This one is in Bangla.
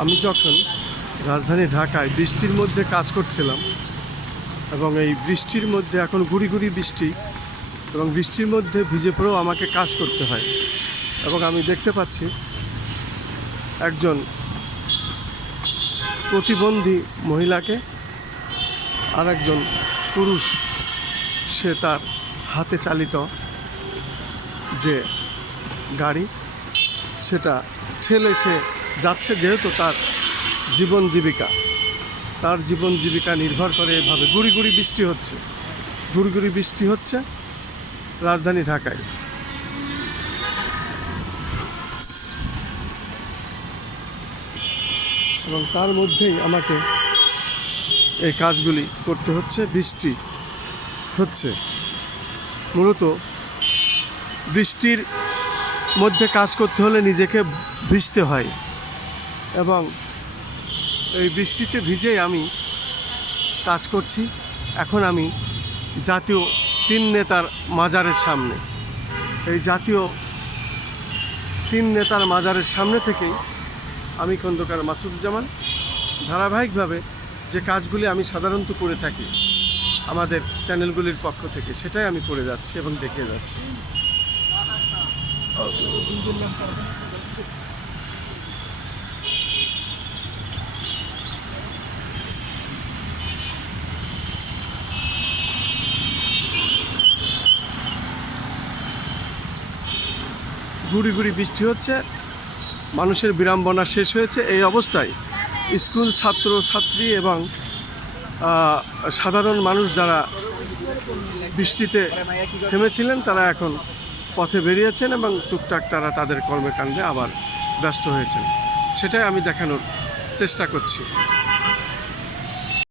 আমি যখন রাজধানী ঢাকায় বৃষ্টির মধ্যে কাজ করছিলাম এবং এই বৃষ্টির মধ্যে এখন গুড়ি গুড়ি বৃষ্টি এবং বৃষ্টির মধ্যে ভিজে পড়েও আমাকে কাজ করতে হয় এবং আমি দেখতে পাচ্ছি একজন প্রতিবন্ধী মহিলাকে আর একজন পুরুষ সে তার হাতে চালিত যে গাড়ি সেটা ঠেলে সে যাচ্ছে, যেহেতু তার জীবন জীবিকা নির্ভর করে এভাবে। গুড়ি গুড়ি বৃষ্টি হচ্ছে রাজধানী ঢাকায়। এবং তার মধ্যেই আমাকে এই কাজগুলি করতে হচ্ছে। বৃষ্টি হচ্ছে, মূলত বৃষ্টির মধ্যে কাজ করতে হলে নিজেকে ভিজতে হয় এবং এই বৃষ্টিতে ভিজেই আমি কাজ করছি। এখন আমি জাতীয় 3 নেতার মাজারের সামনে, এই জাতীয় 3 নেতার মাজারের সামনে থেকেই আমি খন্দকার মাসুদুজ্জামান ধারাবাহিকভাবে যে কাজগুলি আমি সাধারণত করে থাকি আমাদের চ্যানেলগুলির পক্ষ থেকে, সেটাই আমি করে যাচ্ছি এবং দেখিয়ে যাচ্ছি। গুড়ি গুড়ি বৃষ্টি হচ্ছে, মানুষের বিড়ম্বনা শেষ হয়েছে। এই অবস্থায় স্কুল ছাত্র ছাত্রী এবং সাধারণ মানুষ যারা বৃষ্টিতে থেমেছিলেন তারা এখন পথে বেরিয়েছেন এবং টুকটাক তারা তাদের কর্মকাণ্ডে আবার ব্যস্ত হয়েছেন। সেটাই আমি দেখানোর চেষ্টা করছি।